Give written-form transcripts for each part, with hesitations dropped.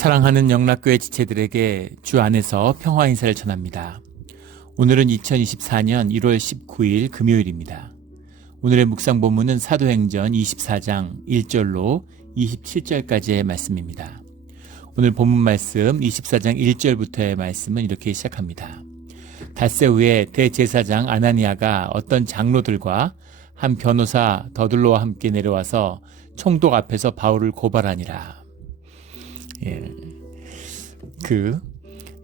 사랑하는 영락교회 지체들에게 주 안에서 평화 인사를 전합니다. 오늘은 2024년 1월 19일 금요일입니다. 오늘의 묵상 본문은 사도행전 24장 1절로 27절까지의 말씀입니다. 오늘 본문 말씀 24장 1절부터의 말씀은 이렇게 시작합니다. 닷새 후에 대제사장 아나니아가 어떤 장로들과 한 변호사 더둘로와 함께 내려와서 총독 앞에서 바울을 고발하니라.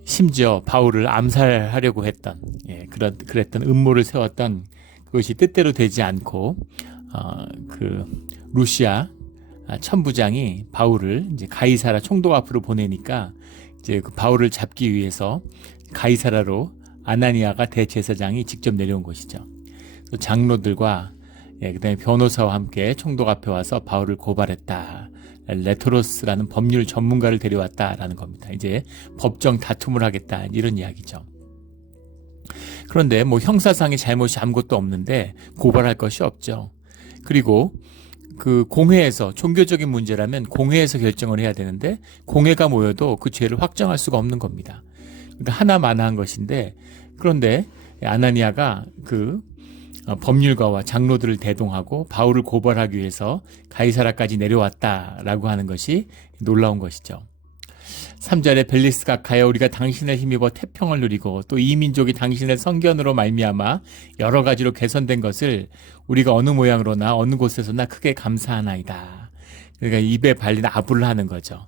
심지어 바울을 암살하려고 했던, 그랬던 음모를 세웠던 그것이 뜻대로 되지 않고, 루시아 천부장이 바울을 이제 가이사라 총독 앞으로 보내니까 이제 그 바울을 잡기 위해서 가이사라로 아나니아가 대제사장이 직접 내려온 것이죠. 또 장로들과 그다음에 변호사와 함께 총독 앞에 와서 바울을 고발했다. 레토로스라는 법률 전문가를 데려왔다라는 겁니다. 이제 법정 다툼을 하겠다 이런 이야기죠. 그런데 형사상의 잘못이 아무것도 없는데 고발할 것이 없죠. 그리고 그 공회에서 종교적인 문제라면 공회에서 결정을 해야 되는데 공회가 모여도 그 죄를 확정할 수가 없는 겁니다. 그러니까 하나만한 것인데 그런데 아나니아가 법률가와 장로들을 대동하고 바울을 고발하기 위해서 가이사라까지 내려왔다라고 하는 것이 놀라운 것이죠. 3절에 벨릭스가 가여 우리가 당신을 힘입어 태평을 누리고 또 이 민족이 당신의 성견으로 말미암아 여러 가지로 개선된 것을 우리가 어느 모양으로나 어느 곳에서나 크게 감사하나이다. 그러니까 입에 발린 아부를 하는 거죠.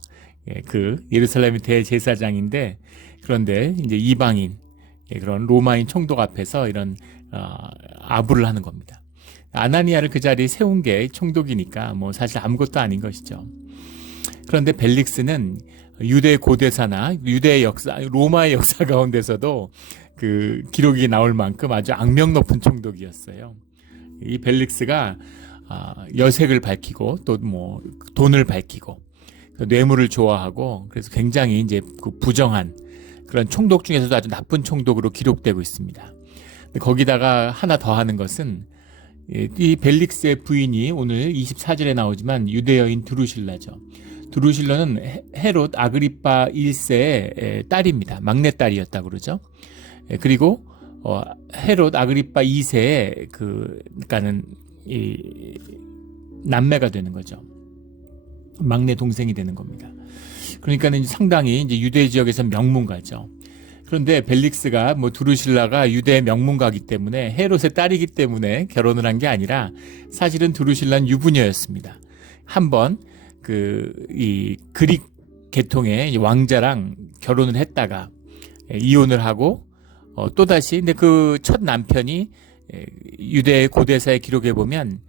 예루살렘의 대제사장인데 그런데 이제 이방인 그런 로마인 총독 앞에서 이런 아부를 하는 겁니다. 아나니아를 그 자리에 세운 게 총독이니까 사실 아무것도 아닌 것이죠. 그런데 벨릭스는 유대 고대사나 유대의 역사, 로마의 역사 가운데서도 그 기록이 나올 만큼 아주 악명 높은 총독이었어요. 이 벨릭스가 여색을 밝히고 또 돈을 밝히고 뇌물을 좋아하고 그래서 굉장히 이제 부정한 그런 총독 중에서도 아주 나쁜 총독으로 기록되고 있습니다. 거기다가 하나 더 하는 것은 이 벨릭스의 부인이 오늘 24절에 나오지만 유대여인 드루실라죠. 드루실라는 헤롯 아그리파 1세의 딸입니다. 막내딸이었다고 그러죠. 그리고 헤롯 아그리파 2세의 그러니까는 남매가 되는 거죠. 막내 동생이 되는 겁니다. 그러니까는 상당히 이제 유대 지역에서 명문가죠. 그런데 벨릭스가 드루실라가 유대의 명문가이기 때문에 헤롯의 딸이기 때문에 결혼을 한 게 아니라 사실은 드루실라는 유부녀였습니다. 한번 이 그릭 계통의 왕자랑 결혼을 했다가 이혼을 하고 또다시 근데 그 첫 남편이 유대 고대사의 기록에 보면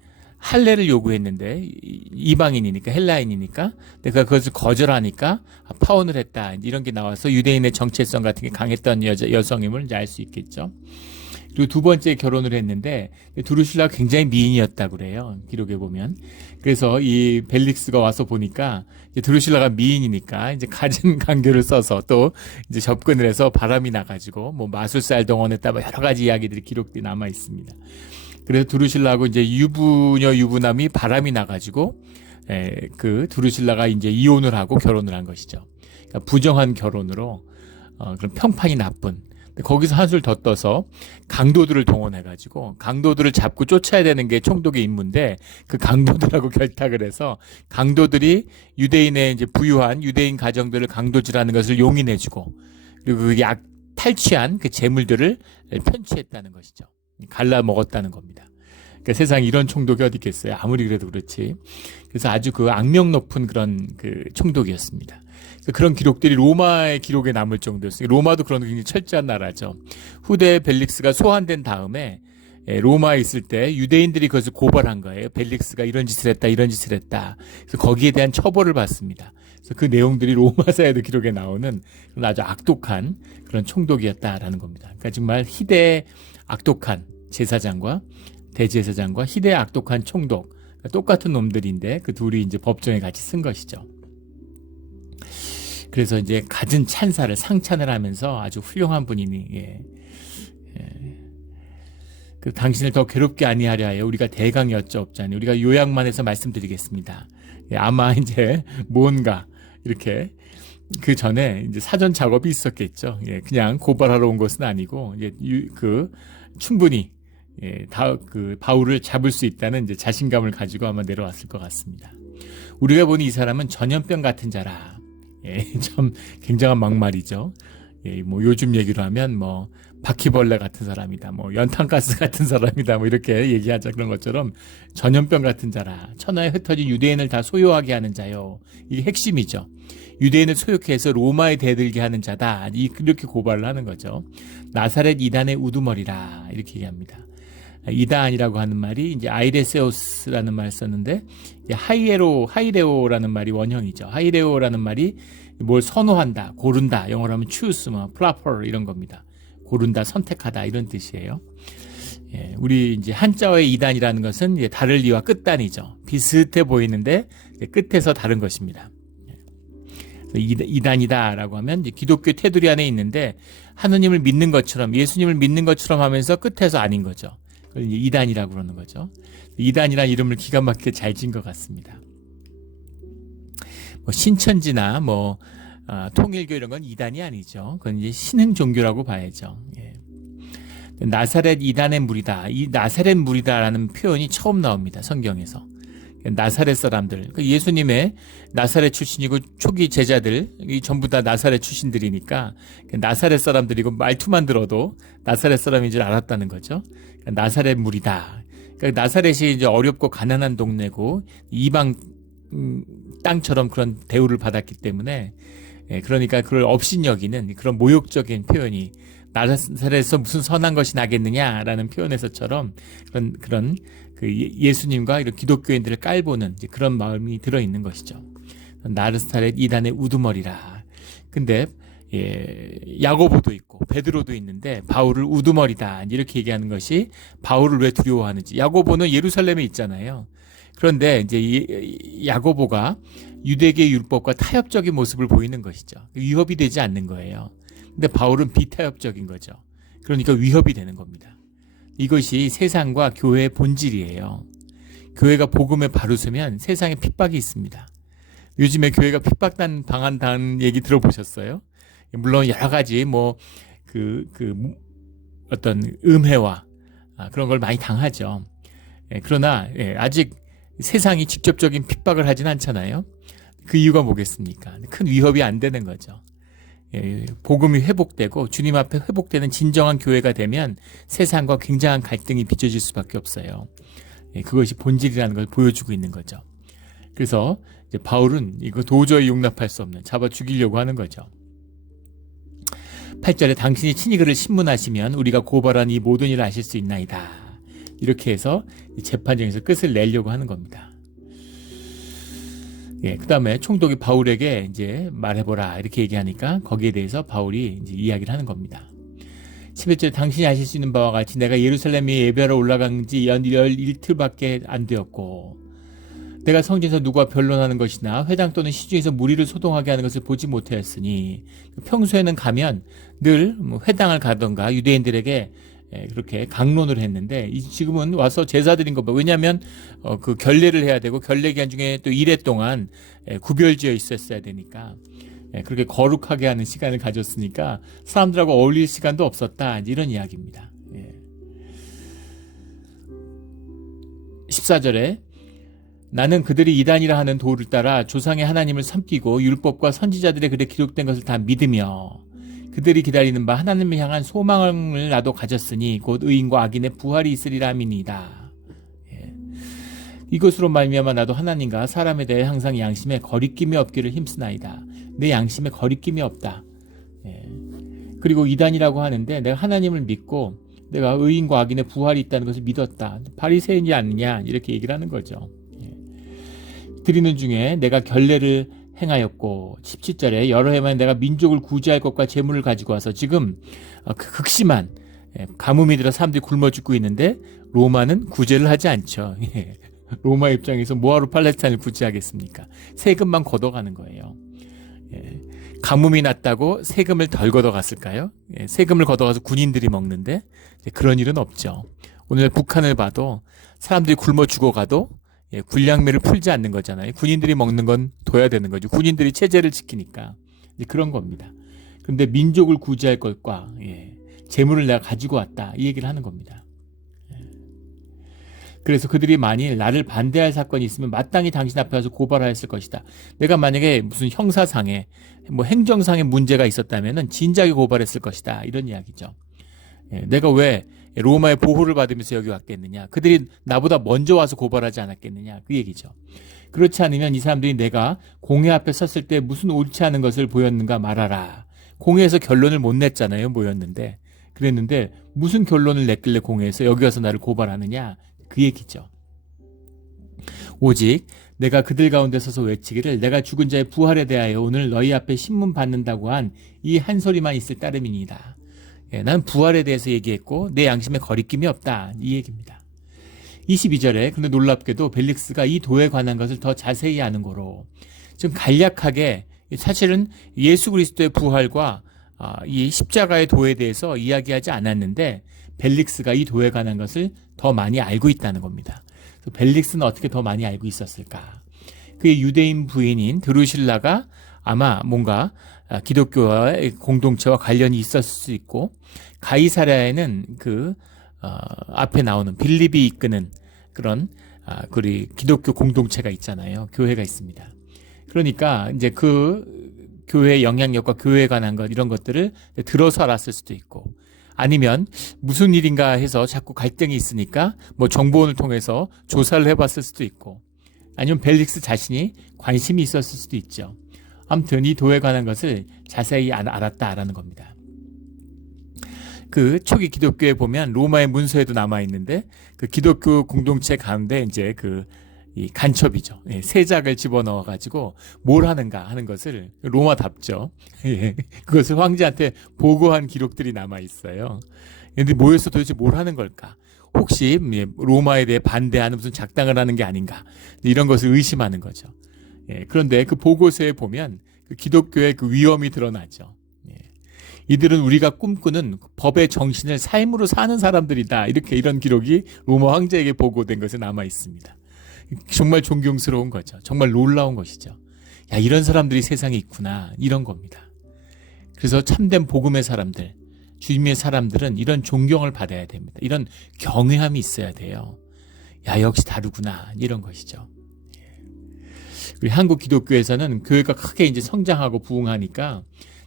할례를 요구했는데 이방인이니까 헬라인이니까 내가 그것을 거절하니까 파혼을 했다 이런 게 나와서 유대인의 정체성 같은 게 강했던 여성임을 이제 알 수 있겠죠. 그리고 두 번째 결혼을 했는데 드루실라가 굉장히 미인이었다고 그래요. 기록에 보면. 그래서 이 벨릭스가 와서 보니까 이제 드루실라가 미인이니까 이제 가진 간교를 써서 또 이제 접근을 해서 바람이 나가지고 마술사 동원했다 여러 가지 이야기들이 기록돼 남아 있습니다. 그래서 드루실라하고 이제 유부남이 바람이 나가지고 그 드루실라가 이제 이혼을 하고 결혼을 한 것이죠. 그러니까 부정한 결혼으로 그런 평판이 나쁜. 거기서 한술 더 떠서 강도들을 동원해가지고 강도들을 잡고 쫓아야 되는 게 총독의 임무인데 그 강도들하고 결탁을 해서 강도들이 유대인의 이제 부유한 유대인 가정들을 강도질하는 것을 용인해주고 그리고 그 탈취한 그 재물들을 편취했다는 것이죠. 갈라 먹었다는 겁니다. 그러니까 세상에 이런 총독이 어디 있겠어요. 아무리 그래도 그렇지. 그래서 아주 악명 높은 그런 총독이었습니다. 그런 기록들이 로마의 기록에 남을 정도였어요. 로마도 그런 굉장히 철저한 나라죠. 후대 벨릭스가 소환된 다음에 로마에 있을 때 유대인들이 그것을 고발한 거예요. 벨릭스가 이런 짓을 했다, 이런 짓을 했다. 그래서 거기에 대한 처벌을 받습니다. 그래서 그 내용들이 로마사에도 기록에 나오는 그런 아주 악독한 그런 총독이었다라는 겁니다. 그러니까 정말 희대의 악독한 제사장과 대제사장과 희대의 악독한 총독 똑같은 놈들인데 그 둘이 이제 법정에 같이 쓴 것이죠. 그래서 이제 갖은 찬사를 상찬을 하면서 아주 훌륭한 분이니 당신을 더 괴롭게 아니하려 하여 우리가 대강이 어쩌옵자니 우리가 요약만 해서 말씀드리겠습니다. 아마 이제 뭔가 이렇게 그 전에 이제 사전 작업이 있었겠죠. 예, 그냥 고발하러 온 것은 아니고 이제 충분히 그 바울을 잡을 수 있다는 이제 자신감을 가지고 아마 내려왔을 것 같습니다. 우리가 보니 이 사람은 전염병 같은 자라. 예, 참 굉장한 막말이죠. 예, 뭐 요즘 얘기로 하면 뭐 바퀴벌레 같은 사람이다, 뭐 연탄가스 같은 사람이다, 뭐 이렇게 얘기하자. 그런 것처럼 전염병 같은 자라. 천하에 흩어진 유대인을 다 소유하게 하는 자요. 이게 핵심이죠. 유대인을 소유케 해서 로마에 대들게 하는 자다. 이렇게 고발을 하는 거죠. 나사렛 이단의 우두머리라. 이렇게 얘기합니다. 이단이라고 하는 말이 이제 아이레세오스라는 말을 썼는데, 하이레오라는 말이 원형이죠. 하이레오라는 말이 뭘 선호한다, 고른다, 영어로 하면 choose, proper 이런 겁니다. 고른다, 선택하다 이런 뜻이에요. 예, 우리 이제 한자어의 이단이라는 것은 이제 다를 이와 끝단이죠. 비슷해 보이는데 끝에서 다른 것입니다. 이단이다라고 하면 이제 기독교 테두리 안에 있는데 하느님을 믿는 것처럼, 예수님을 믿는 것처럼 하면서 끝에서 아닌 거죠. 그걸 이제 이단이라고 그러는 거죠. 이단이라는 이름을 기가 막히게 잘 지은 것 같습니다. 뭐 신천지나 통일교 이런 건 이단이 아니죠. 그건 이제 신흥 종교라고 봐야죠. 예. 나사렛 이단의 무리다. 이 나사렛 무리다라는 표현이 처음 나옵니다. 성경에서. 나사렛 사람들, 예수님의 나사렛 출신이고 초기 제자들이 전부 다 나사렛 출신들이니까 나사렛 사람들이고 말투만 들어도 나사렛 사람인 줄 알았다는 거죠. 나사렛 무리다. 그러니까 나사렛이 이제 어렵고 가난한 동네고 이방 땅처럼 그런 대우를 받았기 때문에, 그러니까 그걸 업신여기는 그런 모욕적인 표현이, 나사렛에서 무슨 선한 것이 나겠느냐라는 표현에서처럼 그런 예수님과 이런 기독교인들을 깔보는 그런 마음이 들어있는 것이죠. 나사렛 이단의 우두머리라. 근데 야고보도 있고 베드로도 있는데 바울을 우두머리다 이렇게 얘기하는 것이 바울을 왜 두려워하는지. 야고보는 예루살렘에 있잖아요. 그런데 이제 야고보가 유대계 율법과 타협적인 모습을 보이는 것이죠. 위협이 되지 않는 거예요. 근데 바울은 비타협적인 거죠. 그러니까 위협이 되는 겁니다. 이것이 세상과 교회의 본질이에요. 교회가 복음에 바로 서면 세상에 핍박이 있습니다. 요즘에 교회가 핍박당한다는 얘기 들어보셨어요? 물론 여러 가지 어떤 음해와 그런 걸 많이 당하죠. 그러나 아직 세상이 직접적인 핍박을 하진 않잖아요. 그 이유가 뭐겠습니까? 큰 위협이 안 되는 거죠. 복음이 회복되고 주님 앞에 회복되는 진정한 교회가 되면 세상과 굉장한 갈등이 빚어질 수밖에 없어요. 그것이 본질이라는 걸 보여주고 있는 거죠. 그래서 이제 바울은 이거 도저히 용납할 수 없는, 잡아 죽이려고 하는 거죠. 8절에 당신이 친히 그를 신문하시면 우리가 고발한 이 모든 일을 아실 수 있나이다. 이렇게 해서 재판정에서 끝을 내려고 하는 겁니다. 그 다음에 총독이 바울에게 이제 말해보라 이렇게 얘기하니까 거기에 대해서 바울이 이제 이야기를 하는 겁니다. 11절 당신이 아실 수 있는 바와 같이 내가 예루살렘에 예배하러 올라간 지 연 이틀밖에 안 되었고 내가 성전에서 누구와 변론하는 것이나 회당 또는 시중에서 무리를 소동하게 하는 것을 보지 못하였으니 평소에는 가면 늘 회당을 가던가 유대인들에게 그렇게 강론을 했는데 지금은 와서 제사 드린 거 봐. 왜냐하면 그 결례를 해야 되고 결례 기간 중에 또 1회 동안 구별지어 있었어야 되니까 그렇게 거룩하게 하는 시간을 가졌으니까 사람들하고 어울릴 시간도 없었다. 이런 이야기입니다. 14절에 나는 그들이 이단이라 하는 도를 따라 조상의 하나님을 섬기고 율법과 선지자들의 글에 기록된 것을 다 믿으며 그들이 기다리는 바 하나님을 향한 소망을 나도 가졌으니 곧 의인과 악인의 부활이 있으리라 함이니이다. 이것으로 말미암아 나도 하나님과 사람에 대해 항상 양심에 거리낌이 없기를 힘쓰나이다. 내 양심에 거리낌이 없다. 그리고 이단이라고 하는데 내가 하나님을 믿고 내가 의인과 악인의 부활이 있다는 것을 믿었다. 바리새인이 아니냐 이렇게 얘기를 하는 거죠. 드리는 중에 내가 결례를 행하였고 17절에 여러 해만에 내가 민족을 구제할 것과 재물을 가지고 와서 지금 극심한 가뭄이 들어 사람들이 굶어 죽고 있는데 로마는 구제를 하지 않죠. 로마 입장에서 뭐하러 팔레스타인을 구제하겠습니까? 세금만 걷어가는 거예요. 가뭄이 났다고 세금을 덜 걷어갔을까요? 세금을 걷어가서 군인들이 먹는데 그런 일은 없죠. 오늘 북한을 봐도 사람들이 굶어 죽어가도 군량미를 풀지 않는 거잖아요. 군인들이 먹는 건 둬야 되는 거죠. 군인들이 체제를 지키니까. 이제 그런 겁니다. 그런데 민족을 구제할 것과 재물을 내가 가지고 왔다 이 얘기를 하는 겁니다. 그래서 그들이 만일 나를 반대할 사건이 있으면 마땅히 당신 앞에 와서 고발하였을 것이다. 내가 만약에 무슨 형사상의 뭐 행정상의 문제가 있었다면은 진작에 고발했을 것이다. 이런 이야기죠. 내가 왜 로마의 보호를 받으면서 여기 왔겠느냐. 그들이 나보다 먼저 와서 고발하지 않았겠느냐. 그 얘기죠. 그렇지 않으면 이 사람들이 내가 공회 앞에 섰을 때 무슨 옳지 않은 것을 보였는가 말하라. 공회에서 결론을 못 냈잖아요. 뭐였는데. 그랬는데 무슨 결론을 냈길래 공회에서 여기 와서 나를 고발하느냐. 그 얘기죠. 오직 내가 그들 가운데 서서 외치기를 내가 죽은 자의 부활에 대하여 오늘 너희 앞에 신문 받는다고 한 이 한 소리만 있을 따름이니이다. 난 부활에 대해서 얘기했고 내 양심에 거리낌이 없다. 이 얘기입니다. 22절에 근데 놀랍게도 벨릭스가 이 도에 관한 것을 더 자세히 아는 거로 좀 간략하게 사실은 예수 그리스도의 부활과 이 십자가의 도에 대해서 이야기하지 않았는데 벨릭스가 이 도에 관한 것을 더 많이 알고 있다는 겁니다. 벨릭스는 어떻게 더 많이 알고 있었을까? 그의 유대인 부인인 드루실라가 아마 뭔가 기독교와의 공동체와 관련이 있었을 수 있고 가이사랴에는 앞에 나오는 빌립이 이끄는 그런 우리 기독교 공동체가 있잖아요. 교회가 있습니다. 그러니까 이제 그 교회의 영향력과 교회에 관한 것 이런 것들을 들어서 알았을 수도 있고 아니면 무슨 일인가 해서 자꾸 갈등이 있으니까 뭐 정보원을 통해서 조사를 해봤을 수도 있고 아니면 벨릭스 자신이 관심이 있었을 수도 있죠. 아무튼 이 도에 관한 것을 자세히 알았다라는 겁니다. 그 초기 기독교에 보면 로마의 문서에도 남아 있는데 그 기독교 공동체 가운데 이제 이 간첩이죠. 세작을 집어넣어 가지고 뭘 하는가 하는 것을 로마답죠. 그것을 황제한테 보고한 기록들이 남아 있어요. 그런데 모여서 도대체 뭘 하는 걸까? 혹시 로마에 대해 반대하는 무슨 작당을 하는 게 아닌가? 이런 것을 의심하는 거죠. 그런데 그 보고서에 보면 그 기독교의 그 위험이 드러나죠. 이들은 우리가 꿈꾸는 법의 정신을 삶으로 사는 사람들이다. 이런 기록이 로마 황제에게 보고된 것에 남아 있습니다. 정말 존경스러운 거죠. 정말 놀라운 것이죠. 야, 이런 사람들이 세상에 있구나. 이런 겁니다. 그래서 참된 복음의 사람들, 주님의 사람들은 이런 존경을 받아야 됩니다. 이런 경외함이 있어야 돼요. 야, 역시 다르구나. 이런 것이죠. 우리 한국 기독교에서는 교회가 크게 이제 성장하고 부흥하니까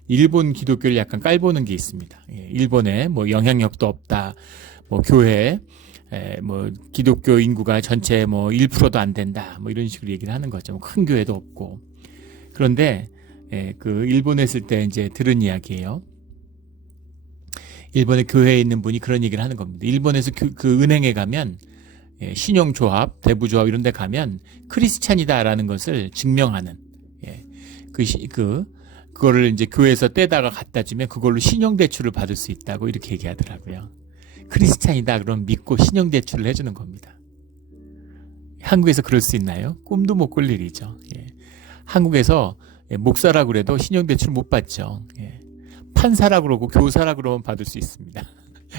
일본 기독교를 약간 깔보는 게 있습니다. 일본에 뭐 영향력도 없다. 뭐 교회 뭐 기독교 인구가 전체 뭐 1%도 안 된다. 뭐 이런 식으로 얘기를 하는 거죠. 큰 교회도 없고. 그런데 그 일본에 있을 때 이제 들은 이야기예요. 일본의 교회에 있는 분이 그런 얘기를 하는 겁니다. 일본에서 그 은행에 가면 신용조합, 대부조합 이런 데 가면 크리스찬이다라는 것을 증명하는 그거를 이제 교회에서 떼다가 갖다 주면 그걸로 신용대출을 받을 수 있다고 이렇게 얘기하더라고요. 크리스찬이다 그럼 믿고 신용대출을 해주는 겁니다. 한국에서 그럴 수 있나요? 꿈도 못 꿀 일이죠. 한국에서 목사라고 그래도 신용대출 못 받죠. 판사라 그러고 교사라 그러면 받을 수 있습니다.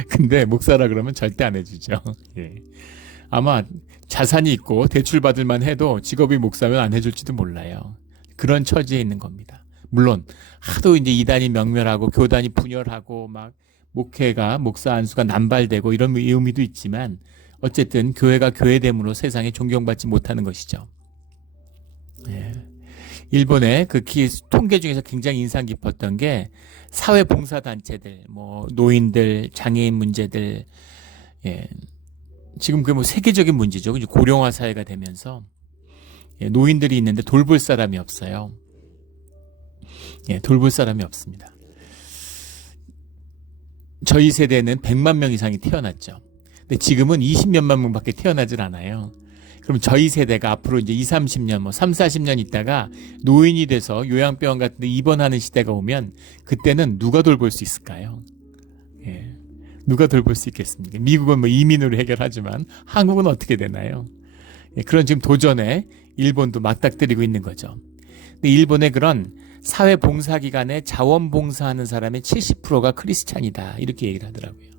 근데 목사라 그러면 절대 안 해주죠. 아마 자산이 있고 대출 받을 만 해도 직업이 목사면 안 해줄지도 몰라요. 그런 처지에 있는 겁니다. 물론 하도 이제 이단이 명멸하고 교단이 분열하고 막 목사 안수가 남발되고 이런 의미도 있지만 어쨌든 교회가 교회됨으로 세상에 존경받지 못하는 것이죠. 일본의 그 통계 중에서 굉장히 인상 깊었던 게 사회봉사단체들, 뭐 노인들, 장애인 문제들, 지금 그게 뭐 세계적인 문제죠. 고령화 사회가 되면서 노인들이 있는데 돌볼 사람이 없어요. 돌볼 사람이 없습니다. 저희 세대는 100만 명 이상이 태어났죠. 근데 지금은 20몇만 명밖에 태어나질 않아요. 그럼 저희 세대가 앞으로 이제 30년, 뭐 40년 있다가 노인이 돼서 요양병원 같은 데 입원하는 시대가 오면 그때는 누가 돌볼 수 있을까요? 누가 돌볼 수 있겠습니까? 미국은 뭐 이민으로 해결하지만 한국은 어떻게 되나요? 그런 지금 도전에 일본도 맞닥뜨리고 있는 거죠. 근데 일본의 그런 사회봉사기관에 자원봉사하는 사람의 70%가 크리스찬이다. 이렇게 얘기를 하더라고요.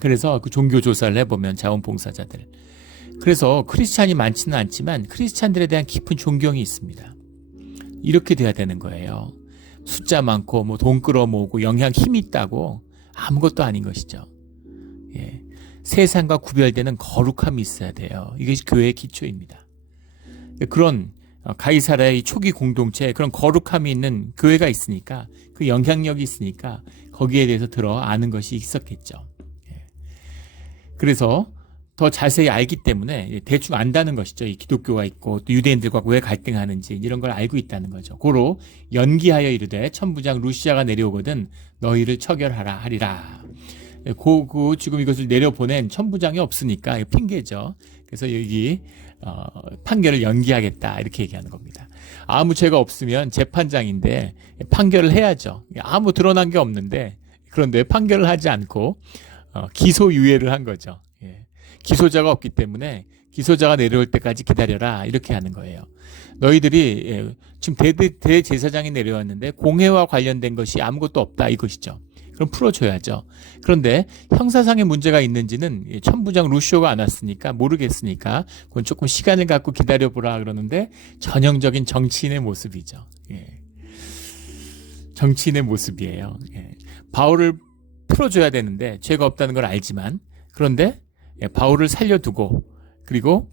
그래서 그 종교조사를 해보면 자원봉사자들. 그래서 크리스찬이 많지는 않지만 크리스찬들에 대한 깊은 존경이 있습니다. 이렇게 돼야 되는 거예요. 숫자 많고 뭐 돈 끌어모으고 영향 힘이 있다고 아무것도 아닌 것이죠. 예. 세상과 구별되는 거룩함이 있어야 돼요. 이것이 교회의 기초입니다. 그런 가이사라의 초기 공동체에 그런 거룩함이 있는 교회가 있으니까, 그 영향력이 있으니까 거기에 대해서 들어 아는 것이 있었겠죠. 예. 그래서 더 자세히 알기 때문에 대충 안다는 것이죠. 이 기독교가 있고 또 유대인들과 왜 갈등하는지 이런 걸 알고 있다는 거죠. 고로 연기하여 이르되 천부장 루시아가 내려오거든 너희를 처결하라 하리라. 지금 이것을 내려보낸 천부장이 없으니까 핑계죠. 그래서 여기 판결을 연기하겠다 이렇게 얘기하는 겁니다. 아무 죄가 없으면 재판장인데 판결을 해야죠. 아무 드러난 게 없는데, 그런데 판결을 하지 않고 기소유예를 한 거죠. 예. 기소자가 없기 때문에 기소자가 내려올 때까지 기다려라 이렇게 하는 거예요. 너희들이 지금 대제사장이 내려왔는데 공회와 관련된 것이 아무것도 없다 이것이죠. 그럼 풀어줘야죠. 그런데 형사상의 문제가 있는지는 천부장 루시오가 안 왔으니까 모르겠으니까 그건 조금 시간을 갖고 기다려보라 그러는데, 전형적인 정치인의 모습이죠. 예. 정치인의 모습이에요. 예. 바울을 풀어줘야 되는데 죄가 없다는 걸 알지만, 그런데 바울을 살려두고, 그리고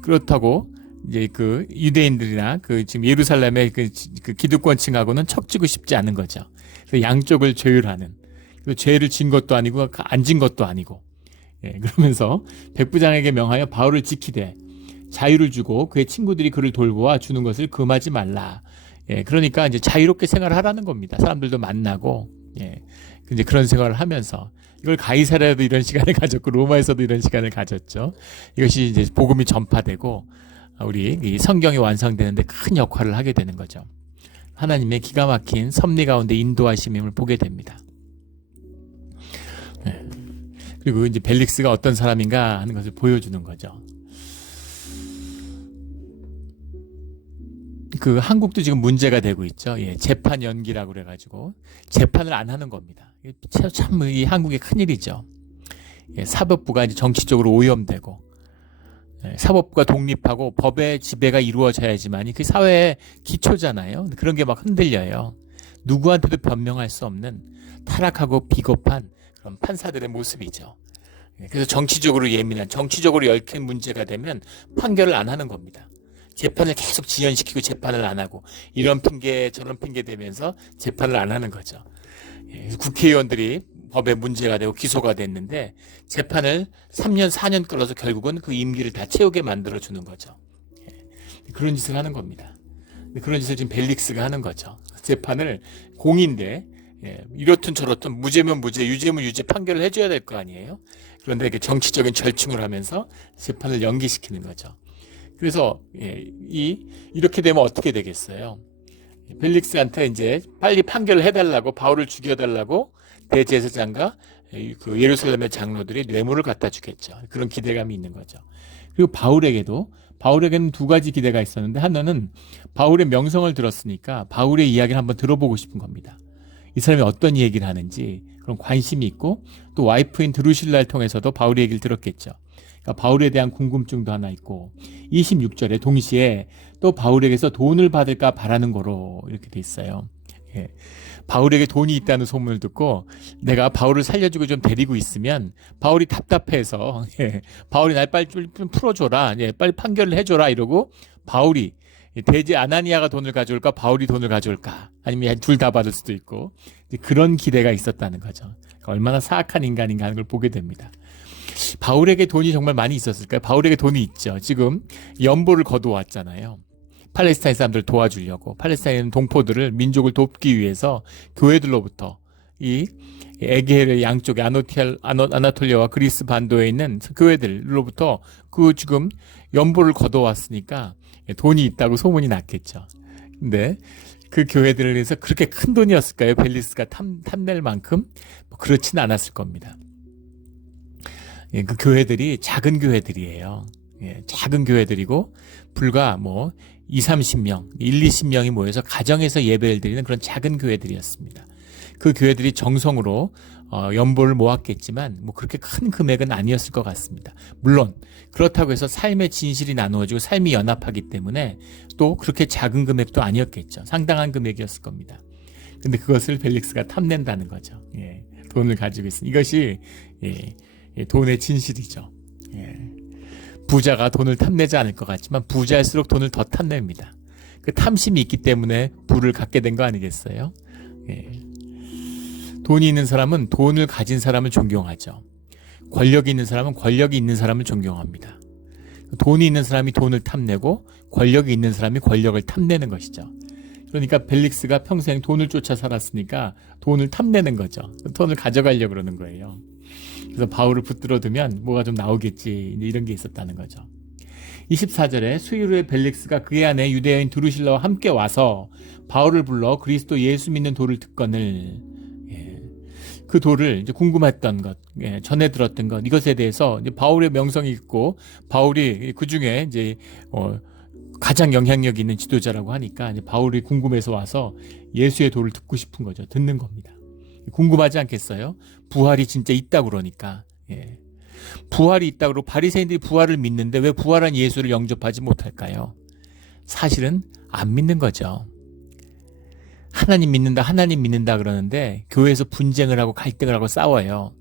그렇다고 이제 그 유대인들이나 그 지금 예루살렘의 그 기득권층하고는 척지고 싶지 않은 거죠. 그래서 양쪽을 조율하는, 그리고 죄를 진 것도 아니고 안 진 것도 아니고, 예, 그러면서 백부장에게 명하여 바울을 지키되 자유를 주고 그의 친구들이 그를 돌보아 주는 것을 금하지 말라. 예, 그러니까 이제 자유롭게 생활을 하라는 겁니다. 사람들도 만나고, 예, 이제 그런 생활을 하면서, 이걸 가이사라에도 이런 시간을 가졌고 로마에서도 이런 시간을 가졌죠. 이것이 이제 복음이 전파되고 우리 이 성경이 완성되는데 큰 역할을 하게 되는 거죠. 하나님의 기가 막힌 섭리 가운데 인도하심임을 보게 됩니다. 네. 그리고 이제 벨릭스가 어떤 사람인가 하는 것을 보여주는 거죠. 그 한국도 지금 문제가 되고 있죠. 예, 재판 연기라고 그래가지고 재판을 안 하는 겁니다. 참 이 한국의 큰일이죠. 예, 사법부가 이제 정치적으로 오염되고, 예, 사법부가 독립하고 법의 지배가 이루어져야지만이 그 사회의 기초잖아요. 그런 게 막 흔들려요. 누구한테도 변명할 수 없는 타락하고 비겁한 그런 판사들의 모습이죠. 예, 그래서 정치적으로 예민한, 정치적으로 얽힌 문제가 되면 판결을 안 하는 겁니다. 재판을 계속 지연시키고 재판을 안 하고, 이런 핑계 저런 핑계 대면서 재판을 안 하는 거죠. 예, 국회의원들이 법에 문제가 되고 기소가 됐는데 재판을 3년 4년 끌어서 결국은 그 임기를 다 채우게 만들어주는 거죠. 예, 그런 짓을 하는 겁니다. 그런 짓을 지금 벨릭스가 하는 거죠. 재판을 공인데, 예, 이렇든 저렇든 무죄면 무죄, 유죄면 유죄 판결을 해줘야 될 거 아니에요. 그런데 이렇게 정치적인 절충을 하면서 재판을 연기시키는 거죠. 그래서 예, 이렇게 되면 어떻게 되겠어요? 벨릭스한테 이제 빨리 판결을 해달라고, 바울을 죽여달라고 대제사장과 그 예루살렘의 장로들이 뇌물을 갖다 주겠죠. 그런 기대감이 있는 거죠. 그리고 바울에게는 두 가지 기대가 있었는데, 하나는 바울의 명성을 들었으니까 바울의 이야기를 한번 들어보고 싶은 겁니다. 이 사람이 어떤 얘기를 하는지 그런 관심이 있고, 또 와이프인 드루실라를 통해서도 바울의 얘기를 들었겠죠. 그러니까 바울에 대한 궁금증도 하나 있고, 26절에 동시에 또 바울에게서 돈을 받을까 바라는 거로 이렇게 돼 있어요. 예. 바울에게 돈이 있다는 소문을 듣고 내가 바울을 살려주고 좀 데리고 있으면 바울이 답답해서, 예, 바울이 날 빨리 좀 풀어줘라, 예, 빨리 판결을 해줘라 이러고, 바울이 대제 아나니아가 돈을 가져올까 바울이 돈을 가져올까, 아니면 둘 다 받을 수도 있고, 그런 기대가 있었다는 거죠. 그러니까 얼마나 사악한 인간인가 하는 걸 보게 됩니다. 바울에게 돈이 정말 많이 있었을까요? 바울에게 돈이 있죠. 지금 연보를 거두어왔잖아요. 팔레스타인 사람들을 도와주려고, 팔레스타인 동포들을, 민족을 돕기 위해서 교회들로부터, 이 에게해의 양쪽에 아나톨리아와 그리스 반도에 있는 교회들로부터 그 지금 연보를 거둬왔으니까 돈이 있다고 소문이 났겠죠. 근데 그 교회들을 위해서 그렇게 큰 돈이었을까요? 벨릭스가 탐낼 만큼? 뭐 그렇지는 않았을 겁니다. 예, 그 교회들이 작은 교회들이에요. 예, 작은 교회들이고 불과 뭐 20-30명, 1-20명이 모여서 가정에서 예배를 드리는 그런 작은 교회들이었습니다. 그 교회들이 정성으로 연보를 모았겠지만 뭐 그렇게 큰 금액은 아니었을 것 같습니다. 물론 그렇다고 해서 삶의 진실이 나누어지고 삶이 연합하기 때문에 또 그렇게 작은 금액도 아니었겠죠. 상당한 금액이었을 겁니다. 근데 그것을 벨릭스가 탐낸다는 거죠. 예, 돈을 가지고 있으니 이것이 돈의 진실이죠. 예, 부자가 돈을 탐내지 않을 것 같지만 부자일수록 돈을 더 탐냅니다. 그 탐심이 있기 때문에 부를 갖게 된 거 아니겠어요? 예. 돈이 있는 사람은 돈을 가진 사람을 존경하죠. 권력이 있는 사람은 권력이 있는 사람을 존경합니다. 돈이 있는 사람이 돈을 탐내고 권력이 있는 사람이 권력을 탐내는 것이죠. 그러니까 벨릭스가 평생 돈을 쫓아 살았으니까 돈을 탐내는 거죠. 돈을 가져가려고 그러는 거예요. 그래서 바울을 붙들어두면 뭐가 좀 나오겠지, 이런 게 있었다는 거죠. 24절에 수일 후에 벨릭스가 그의 아내 유대여인 드루실라와 함께 와서 바울을 불러 그리스도 예수 믿는 도를 듣거늘, 그 도를 이제 궁금했던 것, 전해 들었던 것, 이것에 대해서 이제 바울의 명성이 있고 바울이 그 중에 이제 가장 영향력 있는 지도자라고 하니까 이제 바울이 궁금해서 와서 예수의 도를 듣고 싶은 거죠. 듣는 겁니다. 궁금하지 않겠어요? 부활이 진짜 있다고 그러니까. 예. 부활이 있다고 그러고 바리새인들이 부활을 믿는데 왜 부활한 예수를 영접하지 못할까요? 사실은 안 믿는 거죠. 하나님 믿는다 그러는데 교회에서 분쟁을 하고 갈등을 하고 싸워요.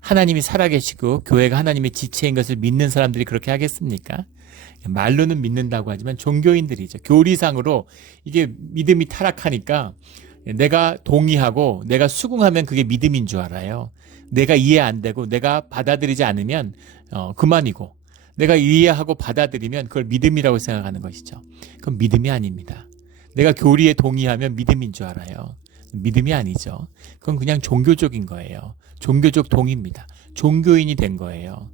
하나님이 살아계시고 교회가 하나님의 지체인 것을 믿는 사람들이 그렇게 하겠습니까? 말로는 믿는다고 하지만 종교인들이죠. 교리상으로 이게 믿음이 타락하니까 내가 동의하고 내가 수긍하면 그게 믿음인 줄 알아요. 내가 이해 안 되고 내가 받아들이지 않으면 그만이고, 내가 이해하고 받아들이면 그걸 믿음이라고 생각하는 것이죠. 그건 믿음이 아닙니다. 내가 교리에 동의하면 믿음인 줄 알아요. 믿음이 아니죠. 그건 그냥 종교적인 거예요. 종교적 동의입니다. 종교인이 된 거예요.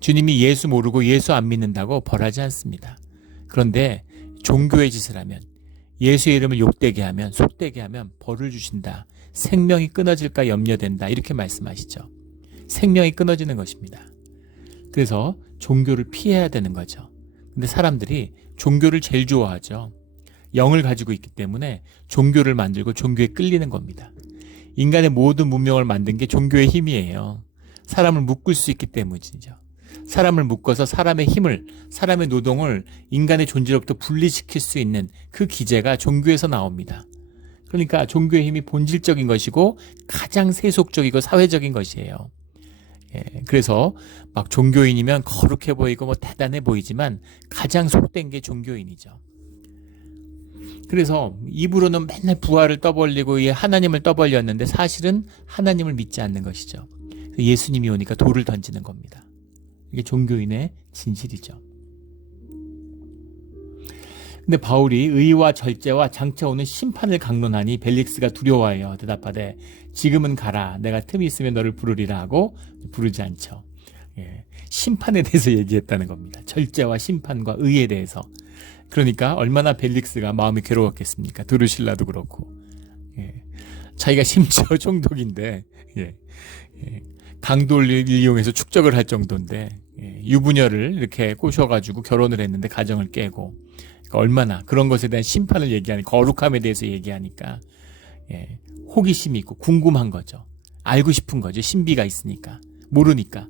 주님이 예수 모르고 예수 안 믿는다고 벌하지 않습니다. 그런데 종교의 짓을 하면, 예수의 이름을 욕되게 하면, 속되게 하면 벌을 주신다. 생명이 끊어질까 염려된다. 이렇게 말씀하시죠. 생명이 끊어지는 것입니다. 그래서 종교를 피해야 되는 거죠. 근데 사람들이 종교를 제일 좋아하죠. 영을 가지고 있기 때문에 종교를 만들고 종교에 끌리는 겁니다. 인간의 모든 문명을 만든 게 종교의 힘이에요. 사람을 묶을 수 있기 때문이죠. 사람을 묶어서 사람의 힘을, 사람의 노동을 인간의 존재로부터 분리시킬 수 있는 그 기제가 종교에서 나옵니다. 그러니까 종교의 힘이 본질적인 것이고 가장 세속적이고 사회적인 것이에요. 그래서 막 종교인이면 거룩해 보이고 뭐 대단해 보이지만 가장 속된 게 종교인이죠. 그래서 입으로는 맨날 부활을 떠벌리고 하나님을 떠벌렸는데 사실은 하나님을 믿지 않는 것이죠. 예수님이 오니까 돌을 던지는 겁니다. 이게 종교인의 진실이죠. 근데 바울이 의와 절제와 장차 오는 심판을 강론하니 벨릭스가 두려워해요. 대답하되 지금은 가라. 내가 틈이 있으면 너를 부르리라 하고 부르지 않죠. 심판에 대해서 얘기했다는 겁니다. 절제와 심판과 의에 대해서. 그러니까 얼마나 벨릭스가 마음이 괴로웠겠습니까? 드루실라도 그렇고. 자기가 심지어 종독인데 강도를 이용해서 축적을 할 정도인데 유부녀를 이렇게 꼬셔가지고 결혼을 했는데 가정을 깨고, 그러니까 얼마나 그런 것에 대한 심판을 얘기하니, 거룩함에 대해서 얘기하니까 호기심이 있고 궁금한 거죠. 알고 싶은 거죠. 신비가 있으니까. 모르니까.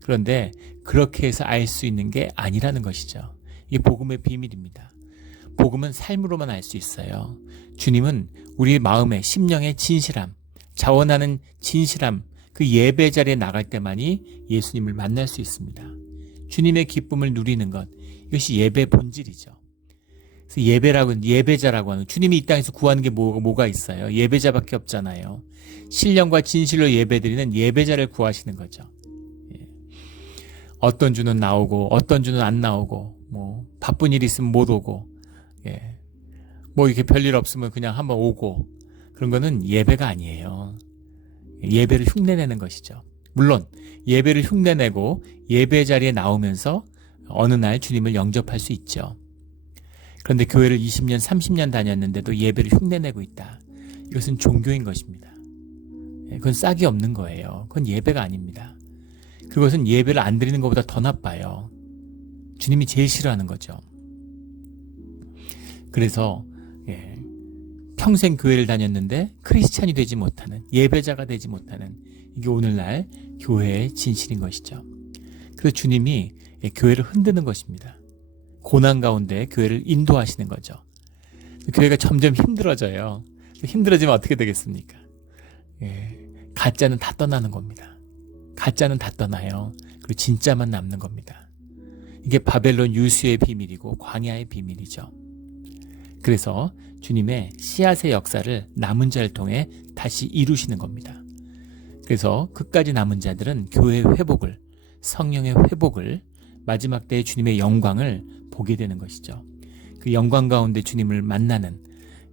그런데 그렇게 해서 알 수 있는 게 아니라는 것이죠. 이게 복음의 비밀입니다. 복음은 삶으로만 알 수 있어요. 주님은 우리 마음의 심령의 진실함, 자원하는 진실함, 그 예배 자리에 나갈 때만이 예수님을 만날 수 있습니다. 주님의 기쁨을 누리는 것, 이것이 예배 본질이죠. 그래서 예배자라고 하는, 주님이 이 땅에서 구하는 게 뭐가 있어요? 예배자밖에 없잖아요. 신령과 진실로 예배드리는 예배자를 구하시는 거죠. 어떤 주는 나오고 어떤 주는 안 나오고, 뭐 바쁜 일 있으면 못 오고, 뭐 이렇게 별일 없으면 그냥 한번 오고, 그런 거는 예배가 아니에요. 예배를 흉내내는 것이죠. 물론 예배를 흉내내고 예배 자리에 나오면서 어느 날 주님을 영접할 수 있죠. 그런데 교회를 20년, 30년 다녔는데도 예배를 흉내내고 있다. 이것은 종교인 것입니다. 그건 싹이 없는 거예요. 그건 예배가 아닙니다. 그것은 예배를 안 드리는 것보다 더 나빠요. 주님이 제일 싫어하는 거죠. 그래서 평생 교회를 다녔는데 크리스찬이 되지 못하는, 예배자가 되지 못하는, 이게 오늘날 교회의 진실인 것이죠. 그래서 주님이 교회를 흔드는 것입니다. 고난 가운데 교회를 인도하시는 거죠. 교회가 점점 힘들어져요. 힘들어지면 어떻게 되겠습니까? 예, 가짜는 다 떠나는 겁니다. 가짜는 다 떠나요. 그리고 진짜만 남는 겁니다. 이게 바벨론 유수의 비밀이고 광야의 비밀이죠. 그래서 주님의 씨앗의 역사를 남은 자를 통해 다시 이루시는 겁니다. 그래서 끝까지 남은 자들은 교회의 회복을, 성령의 회복을, 마지막 때의 주님의 영광을 보게 되는 것이죠. 그 영광 가운데 주님을 만나는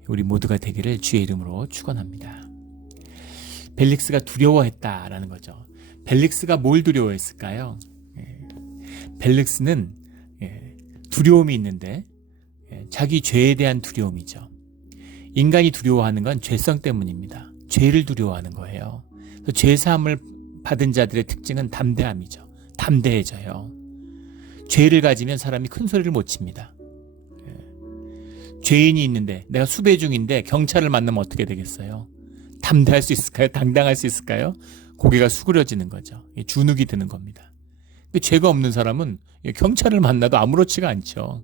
우리 모두가 되기를 주의 이름으로 축원합니다. 벨릭스가 두려워했다라는 거죠. 벨릭스가 뭘 두려워했을까요? 벨릭스는 두려움이 있는데 자기 죄에 대한 두려움이죠. 인간이 두려워하는 건 죄성 때문입니다. 죄를 두려워하는 거예요. 죄사함을 받은 자들의 특징은 담대함이죠. 담대해져요. 죄를 가지면 사람이 큰 소리를 못 칩니다. 죄인이 있는데 내가 수배 중인데 경찰을 만나면 어떻게 되겠어요? 담대할 수 있을까요? 당당할 수 있을까요? 고개가 수그려지는 거죠. 주눅이 드는 겁니다. 죄가 없는 사람은 경찰을 만나도 아무렇지가 않죠.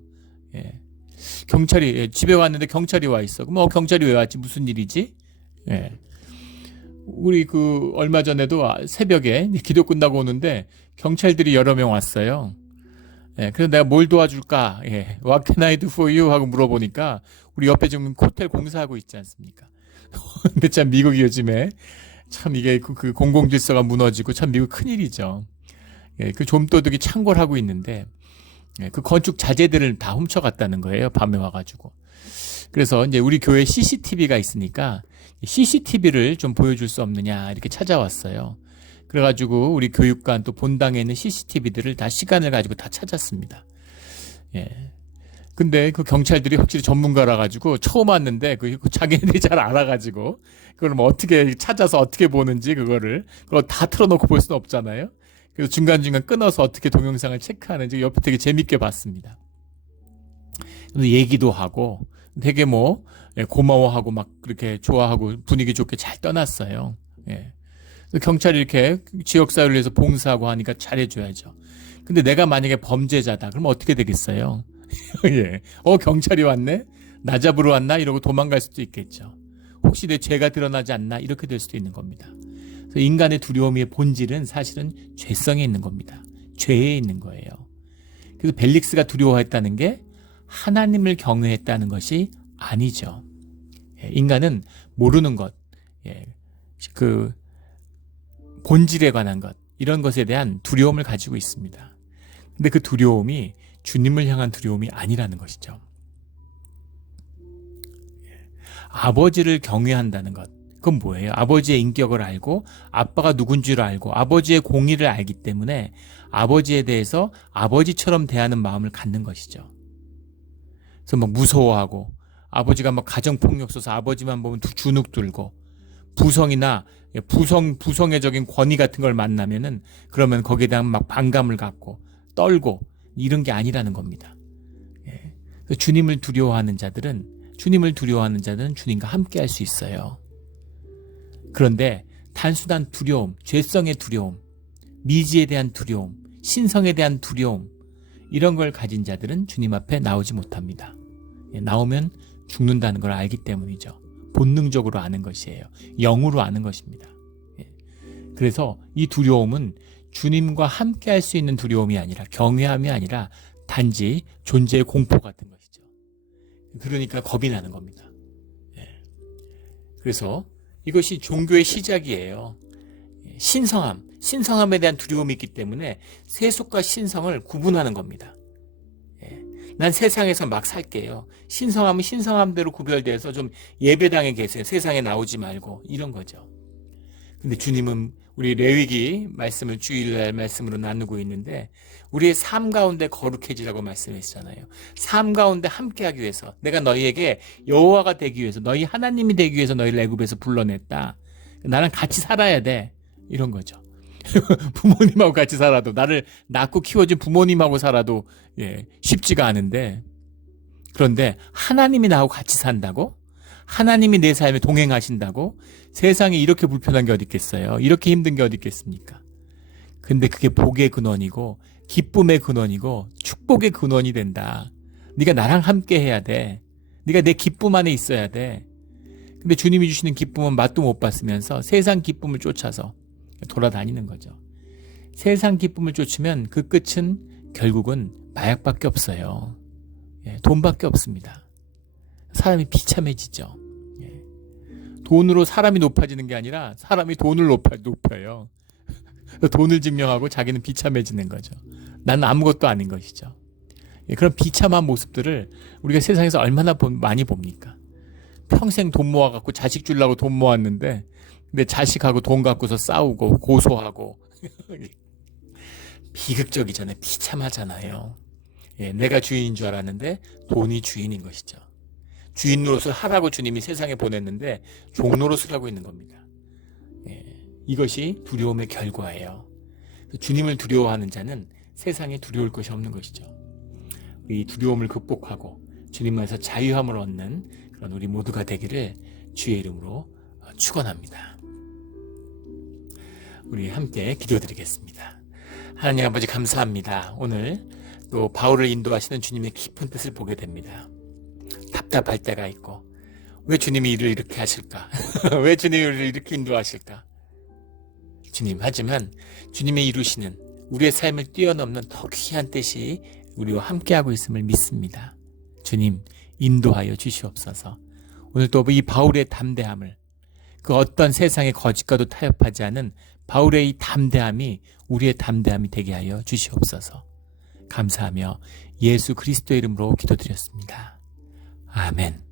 경찰이 집에 왔는데 경찰이 와 있어. 그럼 경찰이 왜 왔지? 무슨 일이지? 우리 얼마 전에도 새벽에 기도 끝나고 오는데 경찰들이 여러 명 왔어요. 그래서 내가 뭘 도와줄까? What can I do for you? 하고 물어보니까 우리 옆에 지금 호텔 공사하고 있지 않습니까? 근데 참 미국이 요즘에 참 이게 그 공공질서가 무너지고 참 미국 큰일이죠. 그 좀도둑이 창궐 하고 있는데 그 건축 자재들을 다 훔쳐갔다는 거예요. 밤에 와가지고. 그래서 이제 우리 교회 CCTV가 있으니까 CCTV를 좀 보여줄 수 없느냐 이렇게 찾아왔어요. 그래가지고 우리 교육관 또 본당에 있는 CCTV들을 다 시간을 가지고 다 찾았습니다. 근데 그 경찰들이 확실히 전문가라 가지고 처음 왔는데 자기네들이 잘 알아가지고 그걸 뭐 어떻게 찾아서 어떻게 보는지 그걸 다 틀어놓고 볼 수는 없잖아요. 그래서 중간중간 끊어서 어떻게 동영상을 체크하는지 옆에 되게 재밌게 봤습니다. 얘기도 하고 되게 고마워하고 막 그렇게 좋아하고 분위기 좋게 잘 떠났어요. 경찰이 이렇게 지역사회를 위해서 봉사하고 하니까 잘해줘야죠. 근데 내가 만약에 범죄자다. 그럼 어떻게 되겠어요? 경찰이 왔네? 나 잡으러 왔나? 이러고 도망갈 수도 있겠죠. 혹시 내 죄가 드러나지 않나? 이렇게 될 수도 있는 겁니다. 그래서 인간의 두려움의 본질은 사실은 죄성에 있는 겁니다. 죄에 있는 거예요. 그래서 벨릭스가 두려워했다는 게 하나님을 경외했다는 것이 아니죠. 인간은 모르는 것, 그 본질에 관한 것, 이런 것에 대한 두려움을 가지고 있습니다. 근데 그 두려움이 주님을 향한 두려움이 아니라는 것이죠. 아버지를 경외한다는 것, 그건 뭐예요? 아버지의 인격을 알고 아빠가 누군지를 알고 아버지의 공의를 알기 때문에 아버지에 대해서 아버지처럼 대하는 마음을 갖는 것이죠. 그래서 막 무서워하고 아버지가 막 가정폭력 써서 아버지만 보면 주눅 들고 부성이나 부성애적인 권위 같은 걸 만나면은 그러면 거기에 대한 막 반감을 갖고 떨고 이런 게 아니라는 겁니다. 주님을 두려워하는 자들은 주님과 함께 할 수 있어요. 그런데 단순한 두려움, 죄성의 두려움, 미지에 대한 두려움, 신성에 대한 두려움 이런 걸 가진 자들은 주님 앞에 나오지 못합니다. 나오면 죽는다는 걸 알기 때문이죠. 본능적으로 아는 것이에요. 영으로 아는 것입니다. 그래서 이 두려움은 주님과 함께 할 수 있는 두려움이 아니라 경외함이 아니라 단지 존재의 공포 같은 것이죠. 그러니까 겁이 나는 겁니다. 그래서 이것이 종교의 시작이에요. 신성함에 대한 두려움이 있기 때문에 세속과 신성을 구분하는 겁니다. 난 세상에서 막 살게요. 신성함은 신성함대로 구별돼서 좀 예배당에 계세요. 세상에 나오지 말고 이런 거죠. 근데 주님은 우리 레위기 말씀을 주일날 말씀으로 나누고 있는데 우리의 삶 가운데 거룩해지라고 말씀했잖아요. 삶 가운데 함께하기 위해서 내가 너희에게 여호와가 되기 위해서 너희 하나님이 되기 위해서 너희를 애굽에서 불러냈다. 나랑 같이 살아야 돼. 이런 거죠. 부모님하고 같이 살아도 나를 낳고 키워준 부모님하고 살아도 쉽지가 않은데 그런데 하나님이 나하고 같이 산다고? 하나님이 내 삶에 동행하신다고? 세상에 이렇게 불편한 게 어디 있겠어요? 이렇게 힘든 게 어디 있겠습니까? 근데 그게 복의 근원이고 기쁨의 근원이고 축복의 근원이 된다. 네가 나랑 함께 해야 돼. 네가 내 기쁨 안에 있어야 돼. 근데 주님이 주시는 기쁨은 맛도 못 봤으면서 세상 기쁨을 쫓아서 돌아다니는 거죠. 세상 기쁨을 쫓으면 그 끝은 결국은 마약밖에 없어요. 돈밖에 없습니다. 사람이 비참해지죠. 돈으로 사람이 높아지는 게 아니라 사람이 돈을 높여요. 돈을 증명하고 자기는 비참해지는 거죠. 나는 아무것도 아닌 것이죠. 그런 비참한 모습들을 우리가 세상에서 얼마나 많이 봅니까? 평생 돈 모아갖고 자식 주려고 돈 모았는데 근데 자식하고 돈 갖고서 싸우고 고소하고 비극적이잖아요. 비참하잖아요. 내가 주인인 줄 알았는데 돈이 주인인 것이죠. 주인 노릇을 하라고 주님이 세상에 보냈는데 종 노릇을 하고 있는 겁니다. 이것이 두려움의 결과예요. 주님을 두려워하는 자는 세상에 두려울 것이 없는 것이죠. 이 두려움을 극복하고 주님만에서 자유함을 얻는 그런 우리 모두가 되기를 주의 이름으로 축원합니다. 우리 함께 기도드리겠습니다. 하나님 아버지 감사합니다. 오늘 또 바울을 인도하시는 주님의 깊은 뜻을 보게 됩니다. 답답할 때가 있고 왜 주님이 일을 이렇게 하실까? 왜 주님이 일을 이렇게 인도하실까? 주님, 하지만 주님의 이루시는 우리의 삶을 뛰어넘는 더 귀한 뜻이 우리와 함께하고 있음을 믿습니다. 주님, 인도하여 주시옵소서. 오늘 또 이 바울의 담대함을, 그 어떤 세상의 거짓과도 타협하지 않은 바울의 이 담대함이 우리의 담대함이 되게 하여 주시옵소서. 감사하며 예수 그리스도의 이름으로 기도드렸습니다. 아멘.